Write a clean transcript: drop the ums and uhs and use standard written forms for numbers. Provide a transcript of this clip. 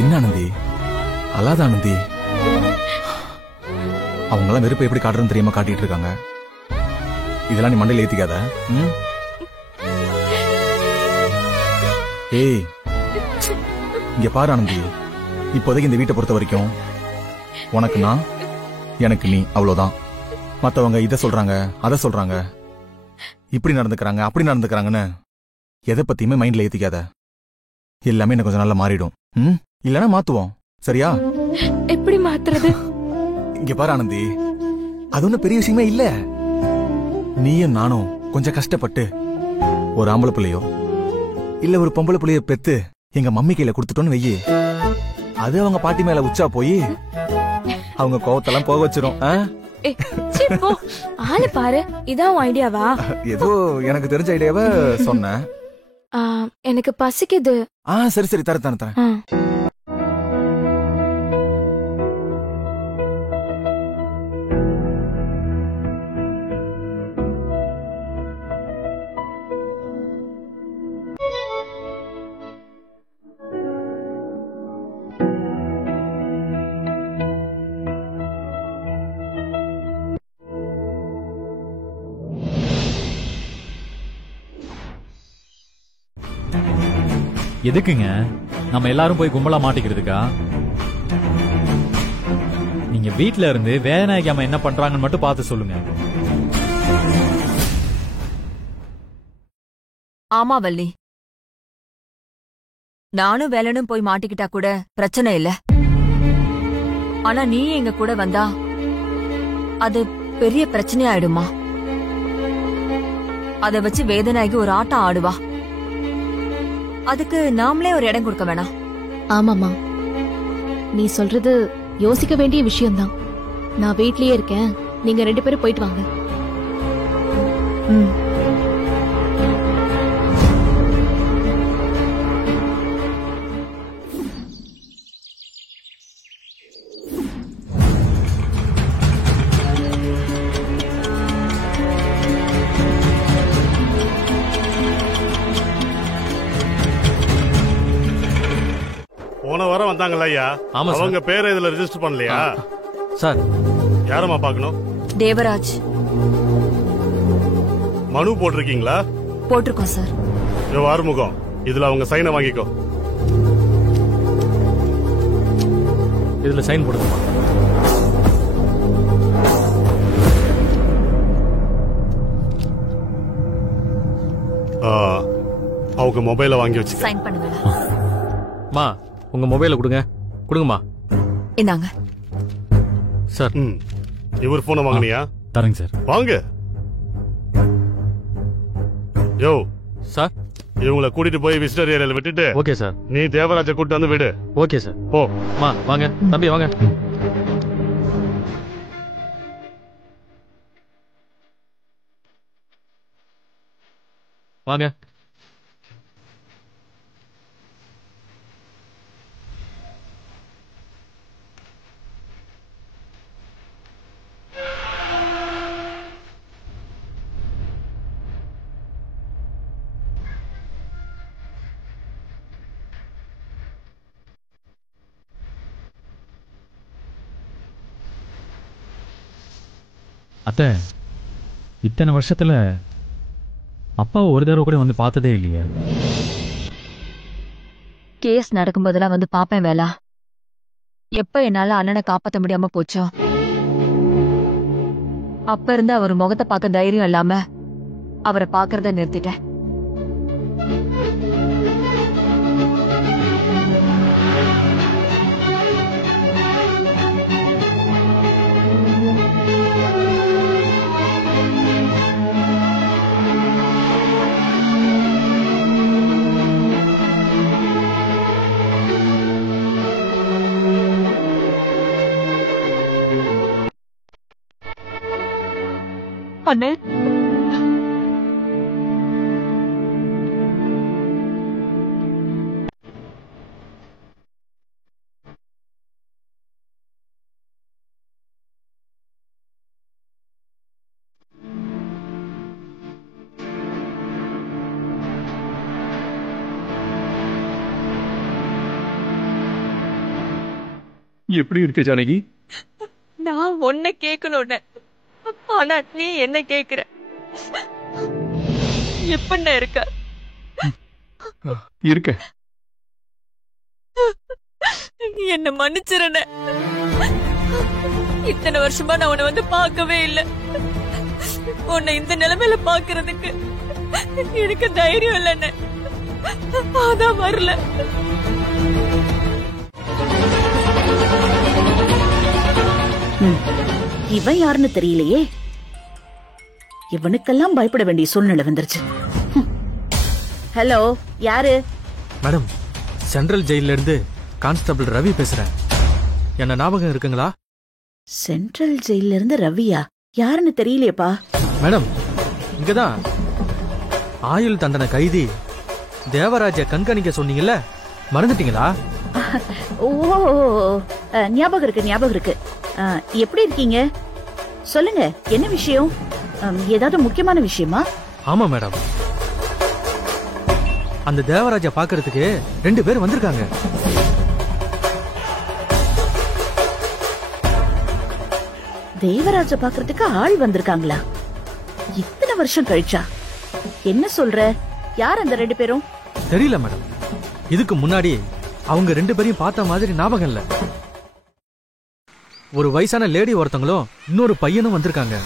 என்ன ஆனந்தி? அல்லாத ஆனந்தி, அவங்களாம் வெறுப்பை எப்படி காட்டுறதுன்னு தெரியாம காட்டிட்டு இருக்காங்க. இதெல்லாம் நீ மண்டையில ஏத்திக்காத. ஏய், இங்க பாரு ஆனந்தி, இப்போதைக்கு இந்த வீட்டை பொறுத்த வரைக்கும் உனக்கு நான், எனக்கு நீ, அவ்வளவுதான். மத்தவங்க இத சொல்றாங்க, அத சொல்றாங்க, இப்படி நடந்துக்கிறாங்க, அப்படி நடந்துக்கிறாங்கன்னு எதை பத்தியுமே மைண்ட்ல ஏத்திக்காத. எல்லாமே எனக்கு கொஞ்சம் நல்லா மாறிடும். இல்லனா மாத்துவோம், சரியா? எப்படி மாத்துறது? இங்க பாரு ஆனந்தி, அது ஒன்னும் பெரிய விஷயமே இல்ல. நீயும் நானும் கொஞ்சம் கஷ்டப்பட்டு ஒரு ஆம்பளை பிள்ளையோ இல்ல ஒரு பொம்பளை பிள்ளைய பெத்து எங்க மம்மி கையில கொடுத்துட்டோன்னு வெயி, அது அவங்க பாட்டி மேல உச்சா போய் அவங்க கோவத்தெல்லாம் போக வச்சிரும். ஆளு பாரு, இதான் ஐடியாவா? ஏதோ எனக்கு தெரிஞ்ச ஐடியாவ சொன்னேன். எனக்கு பசிக்குது. சரி சரி, தரேன். எதுக்குங்க நம்ம எல்லாரும் போய் கும்பலா மாட்டிக்கிறதுக்கா? நீங்க வீட்ல இருந்து வேதநாயகி அம்மா என்ன பண்றாங்கன்னு மட்டும் பார்த்து சொல்லுங்க. ஆமா வள்ளி, நானும் வேலனும் போய் மாட்டிக்கிட்டா கூட பிரச்சனை இல்ல. ஆனா நீ எங்க கூட வந்தா அது பெரிய பிரச்சனையாயிடுமா? அத வச்சு வேதநாயகி ஒரு ஆட்டம் ஆடுவா. அதுக்கு நாமளே ஒரு இடம் கொடுக்க வேணாம். ஆமாமா, நீ சொல்றது யோசிக்க வேண்டிய விஷயம்தான். நான் வீட்லயே இருக்கேன், நீங்க 2 பேரும் போயிட்டு வாங்க. போன வாரம் வந்தாங்கல்ல ஐயா, அவங்க பேரை இதுல ரெஜிஸ்டர் பண்ணலையா சார்? யாரம்மா பாக்கணும்? தேவராஜ். மனு போட்டிருக்கீங்களா? போட்டிருக்கோம் சார். ஆறுமுகம், இதுல அவங்க சைனை வாங்கிக்கோ. இதுல சைன் போடுங்கம்மா. அவங்க மொபைல வாங்கி வச்சு சைன் பண்ணுங்க. மா, உங்க மொபைல கொடுங்கம்மா. இந்தாங்க சார். இவர் போன வாங்கினியா? தரேங்க சார். வாங்க. யோ சார், இவங்களை கூட்டிட்டு போய் விசிட்டர் ஏரியால விட்டுட்டு. Okay sir. நீ தேவராஜை கூட்டிட்டு வந்து விடு. Okay sir. போ. மா வாங்க தம்பி, வாங்க. வாங்க. அத்தை, இத்தனை வருஷத்துல அப்பாவை ஒரு தடவை கூட வந்து பார்த்ததே இல்லையே. கேஸ் நடக்கும்போதெல்லாம் வந்து பாப்பேன் வேலா. எப்ப என்னால அண்ணனை காப்பாத்த முடியாம போச்சோ அப்ப இருந்து அவர் முகத்தை பார்க்க தைரியம் இல்லாம அவரை பாக்குறத நிறுத்திட்டேன். அண்ணே, எப்படி இருக்க ஜானகி? நான் உன்னை கேட்கணும், ஆனா நீ என்ன கேக்குற? எப்பண்ண இருக்க? இருக்க. என்ன மன்னிச்சிருன. இத்தனை வருஷமா நான் உன்னை வந்து பார்க்கவே இல்லை. உன்னை இந்த நிலைமையில பாக்குறதுக்கு எனக்கு தைரியம் இல்லைன்னு அதான் வரல. இவன் யாருன்னு தெரியலையே. இவனுக்கெல்லாம் பயப்பட வேண்டிய சூழ்நிலை வந்துருச்சு. ஹலோ, யாரு? மேடம், சென்ட்ரல் ஜெயில இருந்து கான்ஸ்டபிள் ரவி பேசுறேன். என்ன ஞாபகம் இருக்குங்களா? சென்ட்ரல் ஜெயில இருந்து ரவியா? யாருன்னு தெரியலையப்பா. மேடம், இங்கதான் ஆயுள் தண்டனை கைதி தேவராஜ கண்காணிக்க சொன்னீங்கல்ல, மறந்துட்டீங்களா? ஓ, ஞாபகம் இருக்கு. எப்படி இருக்கீங்க? சொல்லுங்க, என்ன விஷயம்? ஏதாவது முக்கியமான விஷயமா? ஆமா மேடம், அந்த தேவராஜ பாக்குறதுக்கு 2 பேர் வந்திருக்காங்க. தேவராஜ பாக்குறதுக்கு ஆள் வந்திருக்காங்களா? இத்தனை வருஷம் கழிச்சா? என்ன சொல்ற? யார் அந்த 2 பேரும்? தெரியல மேடம், இதுக்கு முன்னாடி அவங்க 2 பேரையும் பார்த்த மாதிரி ஞாபகம் இல்ல. ஒரு வயசான லேடி ஒருத்தங்களும் இன்னொரு பையனும் வந்திருக்காங்க.